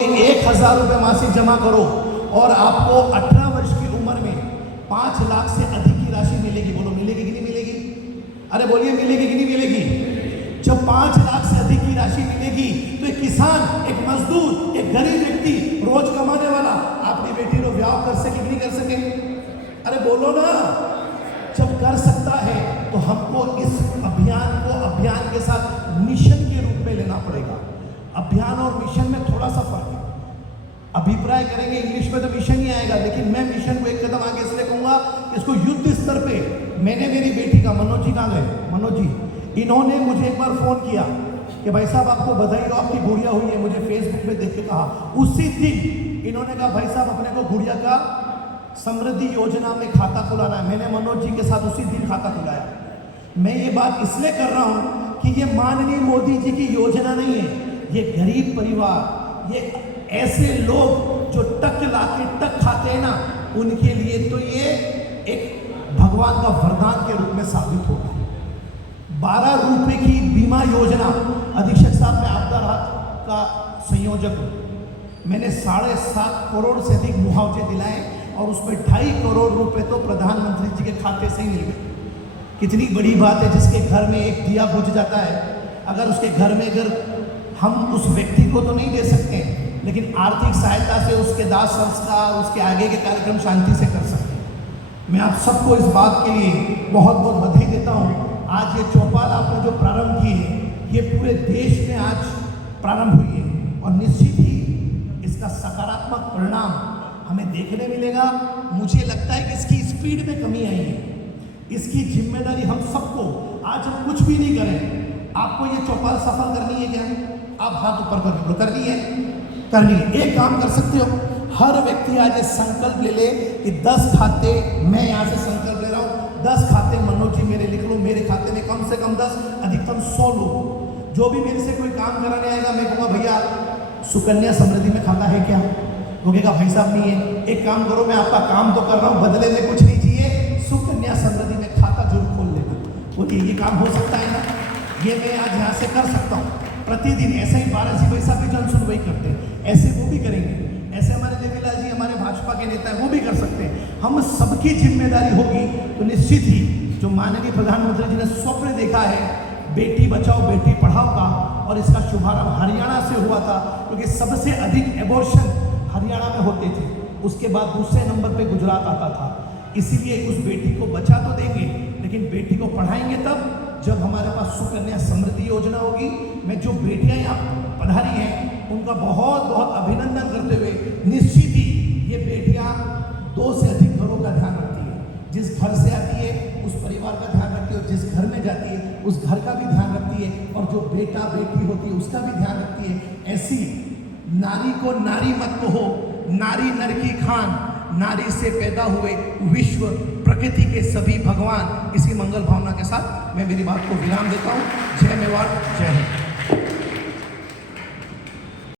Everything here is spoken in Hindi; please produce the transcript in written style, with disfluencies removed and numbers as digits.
1,000 रुपये मासिक जमा करो और आपको 18 वर्ष की उम्र में 5 लाख से अधिक की राशि मिलेगी। बोलो मिलेगी कि नहीं मिलेगी? अरे बोलिए मिलेगी कि नहीं मिलेगी? जब 5 लाख से अधिक की राशि मिलेगी तो एक किसान, एक मजदूर, एक गरीब व्यक्ति, रोज कमाने वाला अपनी बेटी को ब्याह कर सके कि नहीं कर सके? अरे बोलो ना। जब कर सकता है तो हमको इस अभियान के साथ मिशन के रूप में लेना पड़ेगा। अभियान और मिशन में थोड़ा सा फर्क है। अभिप्राय करेंगे इंग्लिश में तो मिशन ही आएगा, लेकिन मैं मिशन को एक कदम आगे इसलिए कहूंगा, इसको युद्ध स्तर पे। मैंने मेरी बेटी का, मनोज जी कहाँ गए? मनोज जी, इन्होंने मुझे एक बार फोन किया कि भाई साहब आपको बधाई हो, आपकी गुड़िया हुई है। मुझे फेसबुक पे देख के कहा, उसी दिन इन्होंने कहा भाई साहब अपने को गुड़िया का समृद्धि योजना में खाता खुलाना है। मैंने मनोज जी के साथ उसी दिन खाता खुलाया। मैं ये बात इसलिए कर रहा हूं कि ये माननीय मोदी जी की योजना नहीं है, ये गरीब परिवार, ये ऐसे लोग जो टक लाके टक खाते हैं ना, उनके लिए तो ये एक भगवान का वरदान के रूप में साबित होगा। 12 रुपए की बीमा योजना, अधीक्षक साहब मैं आपदा राहत का संयोजक हूं। मैंने 7.5 करोड़ से अधिक मुआवजे दिलाए और उसमें 2.5 करोड़ रुपए तो प्रधानमंत्री जी के खाते से ही मिल गए। कितनी बड़ी बात है। जिसके घर में एक दिया बुझ जाता है, अगर उसके घर में अगर हम उस व्यक्ति को तो नहीं दे सकते हैं, लेकिन आर्थिक सहायता से उसके दाह संस्कार, उसके आगे के कार्यक्रम शांति से कर सकते हैं। मैं आप सबको इस बात के लिए बहुत बहुत बधाई देता हूँ। आज ये चौपाल आपने जो प्रारंभ की है, ये पूरे देश में आज प्रारंभ हुई है और निश्चित ही इसका सकारात्मक परिणाम हमें देखने मिलेगा। मुझे लगता है कि इसकी स्पीड में कमी आई है। इसकी जिम्मेदारी हम सबको, आज हम कुछ भी नहीं करें, आपको ये चौपाल सफल करनी है क्या? आप हाथ ऊपर कर, करनी है, करनी है। एक काम कर सकते हो, हर व्यक्ति आज संकल्प ले ले कि 10 खाते, मैं यहाँ से संकल्प ले रहा हूँ, 10 खाते मनोज जी मेरे लिख लो, मेरे खाते में कम से कम 10, अधिकतम 100 लोग। जो भी मेरे से कोई काम कराने आएगा, मैं कहूँगा भैया सुकन्या समृद्धि में खाता है क्या? वो कहेगा भाई साहब नहीं है। एक काम करो, मैं आपका काम तो कर रहा हूँ, बदले में कुछ नहीं चाहिए, सुकन्या समृद्धि में खाता जरूर खोल लेना। बोलिए ये काम हो सकता है ना? ये मैं आज यहाँ से कर सकता हूँ। प्रतिदिन ऐसे ही 12 जी पैसा भी जन सुनवाई करते हैं, ऐसे वो भी करेंगे। ऐसे हमारे देवीलाल जी, हमारे भाजपा के नेता हैं, वो भी कर सकते हैं। हम सबकी जिम्मेदारी होगी तो निश्चित ही जो माननीय प्रधानमंत्री जी ने स्वप्न देखा है बेटी बचाओ बेटी पढ़ाओ का, और इसका शुभारंभ हरियाणा से हुआ था, क्योंकि सबसे अधिक एबॉर्शन हरियाणा में होते थे। उसके बाद दूसरे नंबर पे गुजरात आता था। इसीलिए उस बेटी को बचा तो देंगे, लेकिन बेटी को पढ़ाएंगे तब जब हमारे पास सुकन्या समृद्धि योजना होगी। मैं जो बेटियां यहाँ पधारी हैं उनका बहुत बहुत अभिनंदन करते हुए, निश्चित ही ये बेटियां 2 से अधिक घरों का ध्यान रखती है। जिस घर से आती है उस परिवार का ध्यान रखती है, और जिस घर में जाती है उस घर का भी ध्यान रखती है, और जो बेटा बेटी होती है उसका भी ध्यान रखती है। ऐसी नारी को नारी मत कहो, नारी नर की खान, नारी से पैदा हुए विश्व प्रकृति के सभी भगवान। इसी मंगल भावना के साथ मैं मेरी बात को विराम देता हूँ। जय मेवाड़, जय हिंद।